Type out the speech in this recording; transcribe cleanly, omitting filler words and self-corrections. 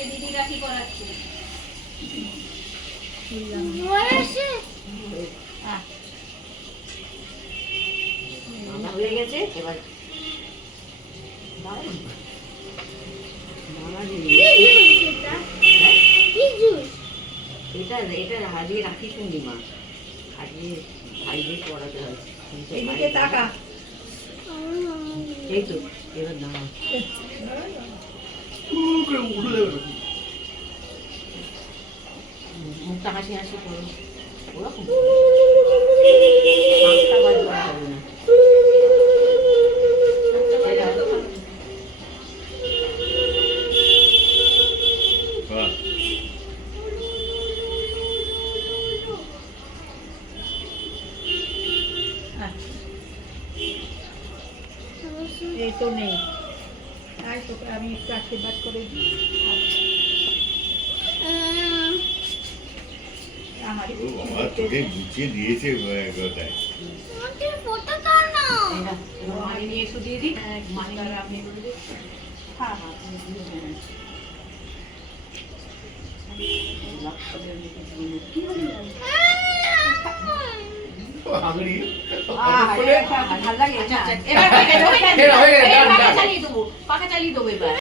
পড়াচ্ছে, দিদি রাখি পড়াচ্ছে। হয়ে গেছে এবার এটা এটা আজকে রাখি পূর্ণিমা, আজকে ভাইদের পড়াতে হয়। এদিকে তাকা। এই তো এবার দাঁড়া, মুখটা হাসি হাসি করো, ওরকম পাঁচটা বার করা হবে না। এই তো নেই, আয় তোকে আমি একটু আশীর্বাদ করে দিই। গুছিয়ে দিয়েছে কথায়। মানি নিয়ে একটু দিয়ে দিই, মানি আপনি হ্যাঁ ভালো লাগে। এবার পাখা চালিয়ে দেবো, পাখা চালিয়ে দেবো এবার।